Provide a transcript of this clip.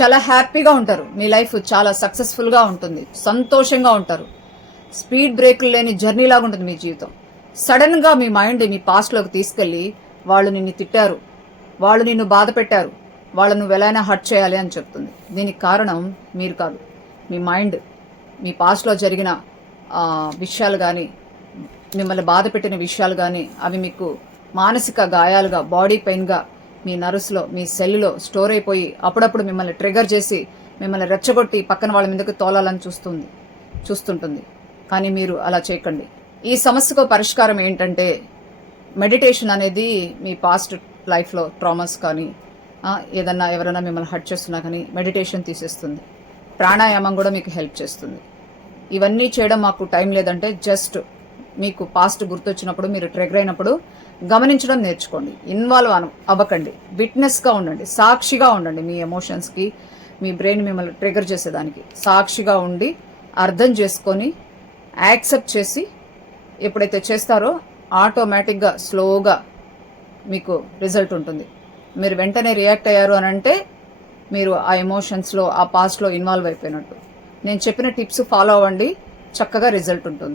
చాలా హ్యాపీగా ఉంటారు. మీ లైఫ్ చాలా సక్సెస్ఫుల్గా ఉంటుంది, సంతోషంగా ఉంటారు. స్పీడ్ బ్రేకులు లేని జర్నీ లాగా ఉంటుంది మీ జీవితం. సడన్గా మీ మైండ్ మీ పాస్ట్లోకి తీసుకెళ్ళి వాళ్ళు నిన్ను తిట్టారు, వాళ్ళు నిన్ను బాధ పెట్టారు, వాళ్ళు నువ్వు ఎలా హర్ట్ చేయాలి అని చెప్తుంది. దీనికి కారణం మీరు కాదు, మీ మైండ్. మీ పాస్ట్లో జరిగిన విషయాలు కానీ, మిమ్మల్ని బాధ పెట్టిన విషయాలు కానీ, అవి మీకు మానసిక గాయాలుగా, బాడీ పెయిన్గా మీ నర్వ్స్లో, మీ సెల్లో స్టోర్ అయిపోయి అప్పుడప్పుడు మిమ్మల్ని ట్రిగర్ చేసి మిమ్మల్ని రెచ్చగొట్టి పక్కన వాళ్ళ మీదకి తోలాలని చూస్తుంటుంది. కానీ మీరు అలా చేయకండి. ఈ సమస్యకు పరిష్కారం ఏంటంటే మెడిటేషన్ అనేది మీ పాస్ట్ లైఫ్లో ట్రామాస్ కానీ ఏదన్నా ఎవరైనా మిమ్మల్ని హర్ట్ చేస్తున్నా కానీ మెడిటేషన్ తీసేస్తుంది. ప్రాణాయామం కూడా మీకు హెల్ప్ చేస్తుంది. ఇవన్నీ చేయడం మాకు టైం లేదంటే జస్ట్ మీకు పాస్ట్ గుర్తొచ్చినప్పుడు, మీరు ట్రిగర్ అయినప్పుడు గమనించడం నేర్చుకోండి. ఇన్వాల్వ్ అవ్వకండి, విట్నెస్గా ఉండండి, సాక్షిగా ఉండండి. మీ ఎమోషన్స్కి, మీ బ్రెయిన్ మిమ్మల్ని ట్రిగర్ చేసేదానికి సాక్షిగా ఉండి అర్థం చేసుకొని యాక్సెప్ట్ చేసి ఎప్పుడైతే చేస్తారో ఆటోమేటిక్గా స్లోగా మీకు రిజల్ట్ ఉంటుంది. మీరు వెంటనే రియాక్ట్ అయ్యారు అని అంటే మీరు ఆ ఎమోషన్స్లో, ఆ పాస్ట్లో ఇన్వాల్వ్ అయిపోయినట్టు. నేను చెప్పిన టిప్స్ ఫాలో అవ్వండి, చక్కగా రిజల్ట్ ఉంటుంది.